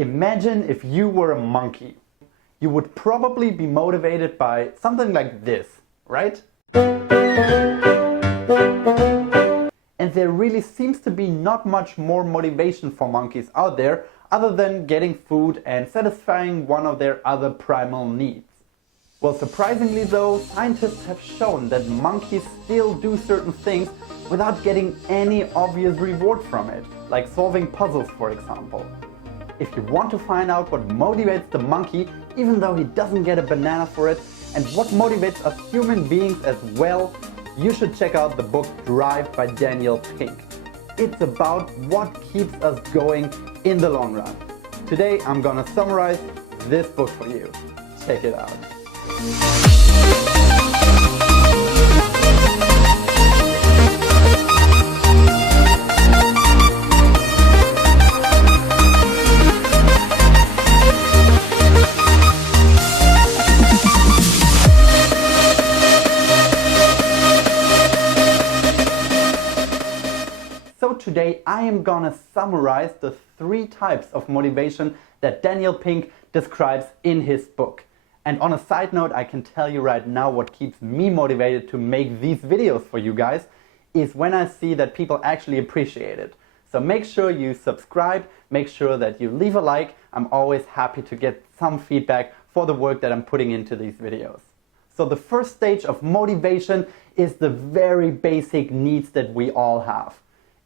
Imagine if you were a monkey. You would probably be motivated by something like this, right? And there really seems to be not much more motivation for monkeys out there other than getting food and satisfying one of their other primal needs. Well, surprisingly though, scientists have shown that monkeys still do certain things without getting any obvious reward from it, like solving puzzles, for example. If you want to find out what motivates the monkey, even though he doesn't get a banana for it, and what motivates us human beings as well, you should check out the book Drive by Daniel Pink. It's about what keeps us going in the long run. Today I'm gonna summarize this book for you. Check it out. So today I am gonna summarize the 3 types of motivation that Daniel Pink describes in his book. And on a side note, I can tell you right now what keeps me motivated to make these videos for you guys is when I see that people actually appreciate it. So make sure you subscribe, make sure that you leave a like. I'm always happy to get some feedback for the work that I'm putting into these videos. So the first stage of motivation is the very basic needs that we all have.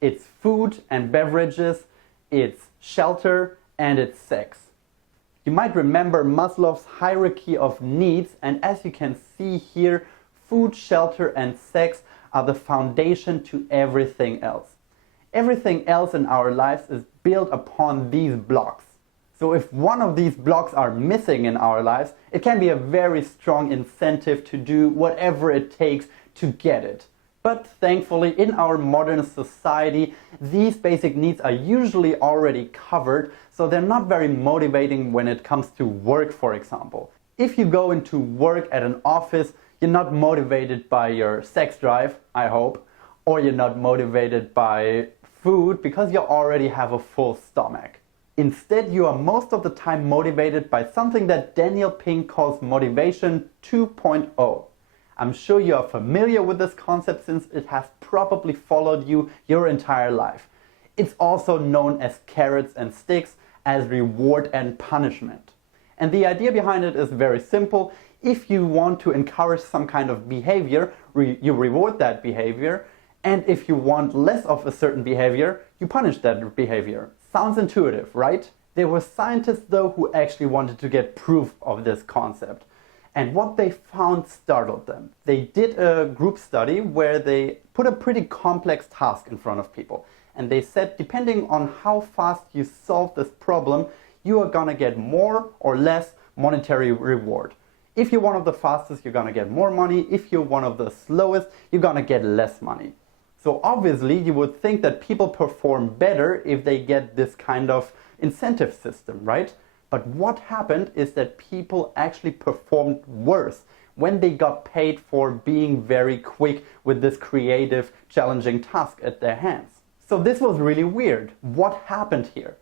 It's food and beverages, it's shelter, and it's sex. You might remember Maslow's hierarchy of needs, and as you can see here, food, shelter, and sex are the foundation to everything else. Everything else in our lives is built upon these blocks. So if one of these blocks are missing in our lives, it can be a very strong incentive to do whatever it takes to get it. But thankfully, in our modern society, these basic needs are usually already covered, so they're not very motivating when it comes to work, for example. If you go into work at an office, you're not motivated by your sex drive, I hope, or you're not motivated by food because you already have a full stomach. Instead, you are most of the time motivated by something that Daniel Pink calls motivation 2.0. I'm sure you are familiar with this concept since it has probably followed you your entire life. It's also known as carrots and sticks, as reward and punishment. And the idea behind it is very simple. If you want to encourage some kind of behavior, you reward that behavior. And if you want less of a certain behavior, you punish that behavior. Sounds intuitive, right? There were scientists though who actually wanted to get proof of this concept. And what they found startled them. They did a group study where they put a pretty complex task in front of people. And they said, depending on how fast you solve this problem, you are gonna get more or less monetary reward. If you're one of the fastest, you're gonna get more money. If you're one of the slowest, you're gonna get less money. So obviously, you would think that people perform better if they get this kind of incentive system, right? But what happened is that people actually performed worse when they got paid for being very quick with this creative, challenging task at their hands. So this was really weird. What happened here?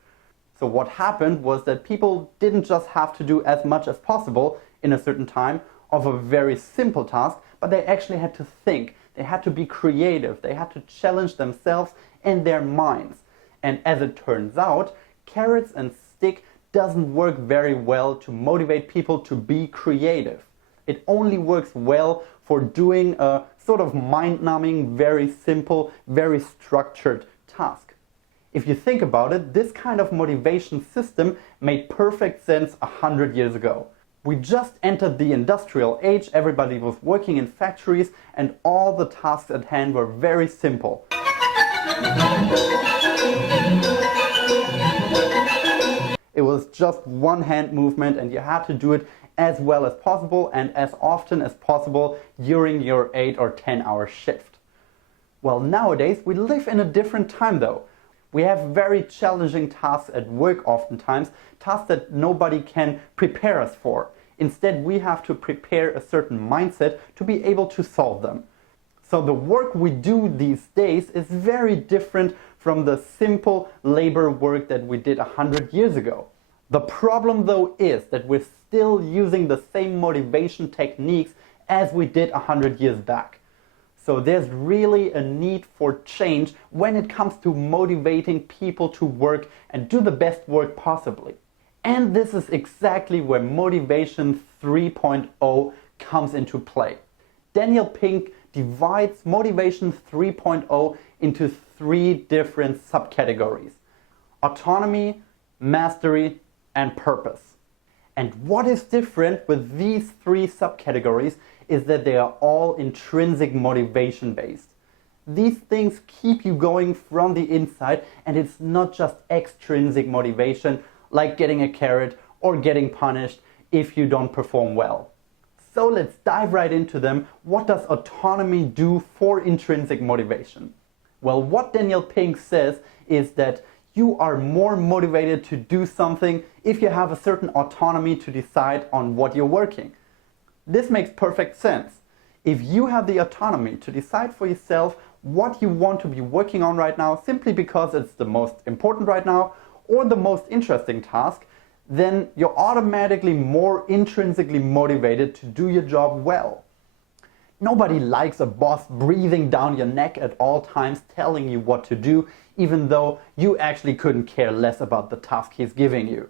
So what happened was that people didn't just have to do as much as possible in a certain time of a very simple task, but they actually had to think. They had to be creative. They had to challenge themselves and their minds. And as it turns out, carrots and stick doesn't work very well to motivate people to be creative. It only works well for doing a sort of mind-numbing, very simple, very structured task. If you think about it, this kind of motivation system made perfect sense 100 years ago. We just entered the industrial age, everybody was working in factories, and all the tasks at hand were very simple. It was just one hand movement and you had to do it as well as possible and as often as possible during your 8 or 10 hour shift. Well, nowadays we live in a different time though. We have very challenging tasks at work oftentimes, tasks that nobody can prepare us for. Instead, we have to prepare a certain mindset to be able to solve them. So the work we do these days is very different from the simple labor work that we did 100 years ago. The problem though is that we're still using the same motivation techniques as we did 100 years back. So there's really a need for change when it comes to motivating people to work and do the best work possibly. And this is exactly where Motivation 3.0 comes into play. Daniel Pink divides Motivation 3.0 into 3 different subcategories: autonomy, mastery, and purpose. And what is different with these 3 subcategories is that they are all intrinsic motivation based. These things keep you going from the inside, and it's not just extrinsic motivation like getting a carrot or getting punished if you don't perform well. So let's dive right into them. What does autonomy do for intrinsic motivation? Well, what Daniel Pink says is that you are more motivated to do something if you have a certain autonomy to decide on what you're working. This makes perfect sense. If you have the autonomy to decide for yourself what you want to be working on right now, simply because it's the most important right now or the most interesting task, then you're automatically more intrinsically motivated to do your job well. Nobody likes a boss breathing down your neck at all times telling you what to do, even though you actually couldn't care less about the task he's giving you.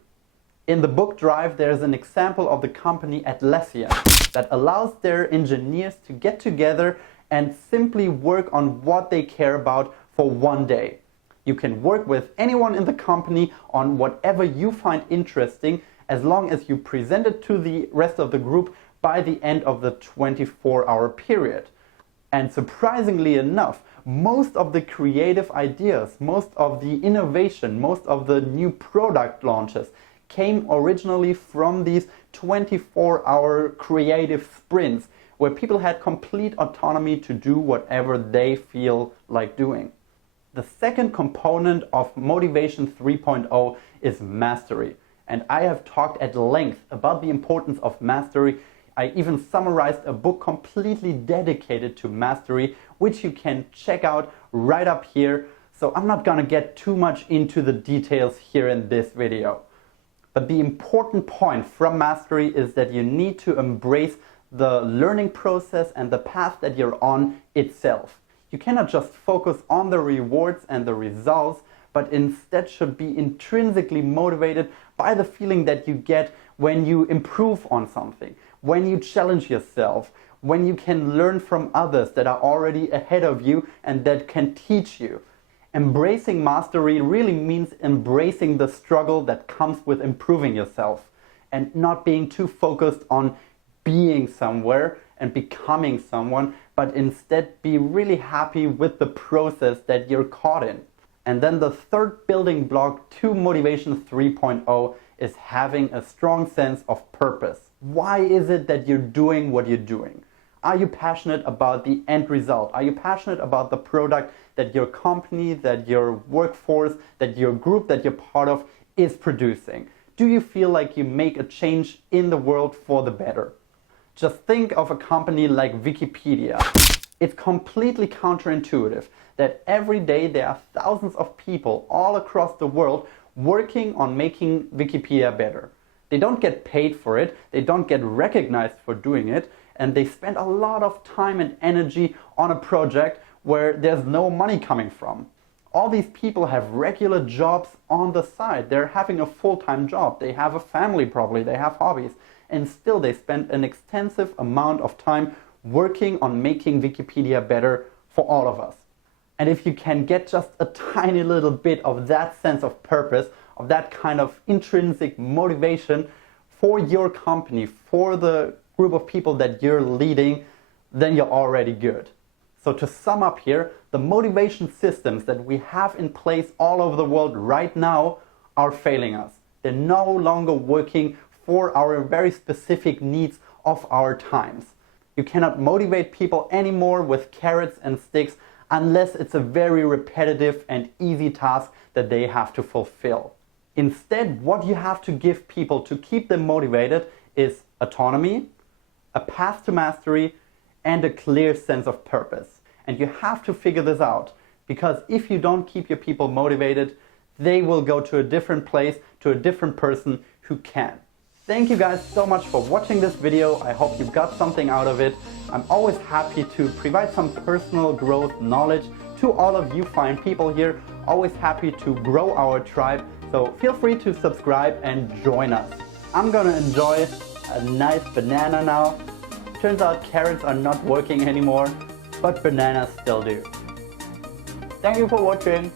In the book Drive, there's an example of the company Atlassian that allows their engineers to get together and simply work on what they care about for one day. You can work with anyone in the company on whatever you find interesting, as long as you present it to the rest of the group by the end of the 24-hour period. And surprisingly enough, most of the creative ideas, most of the innovation, most of the new product launches came originally from these 24-hour creative sprints where people had complete autonomy to do whatever they feel like doing. The second component of Motivation 3.0 is mastery. And I have talked at length about the importance of mastery. I even summarized a book completely dedicated to mastery, which you can check out right up here. So I'm not gonna get too much into the details here in this video. But the important point from mastery is that you need to embrace the learning process and the path that you're on itself. You cannot just focus on the rewards and the results, but instead should be intrinsically motivated by the feeling that you get when you improve on something, when you challenge yourself, when you can learn from others that are already ahead of you and that can teach you. Embracing mastery really means embracing the struggle that comes with improving yourself and not being too focused on being somewhere and becoming someone, but instead be really happy with the process that you're caught in. And then the third building block to Motivation 3.0 is having a strong sense of purpose. Why is it that you're doing what you're doing? Are you passionate about the end result? Are you passionate about the product that your company, that your workforce, that your group that you're part of is producing? Do you feel like you make a change in the world for the better? Just think of a company like Wikipedia. It's completely counterintuitive that every day there are thousands of people all across the world working on making Wikipedia better. They don't get paid for it, they don't get recognized for doing it, and they spend a lot of time and energy on a project where there's no money coming from. All these people have regular jobs on the side. They're having a full-time job. They have a family probably, they have hobbies. And still they spend an extensive amount of time working on making Wikipedia better for all of us. And if you can get just a tiny little bit of that sense of purpose, of that kind of intrinsic motivation for your company, for the group of people that you're leading, then you're already good. So to sum up here, the motivation systems that we have in place all over the world right now are failing us. They're no longer working for our very specific needs of our times. You cannot motivate people anymore with carrots and sticks unless it's a very repetitive and easy task that they have to fulfill. Instead, what you have to give people to keep them motivated is autonomy, a path to mastery, and a clear sense of purpose. And you have to figure this out, because if you don't keep your people motivated, they will go to a different place, to a different person who can. Thank you guys so much for watching this video. I hope you got something out of it. I'm always happy to provide some personal growth knowledge to all of you fine people here. Always happy to grow our tribe. So feel free to subscribe and join us. I'm gonna enjoy a nice banana now. Turns out carrots are not working anymore, but bananas still do. Thank you for watching.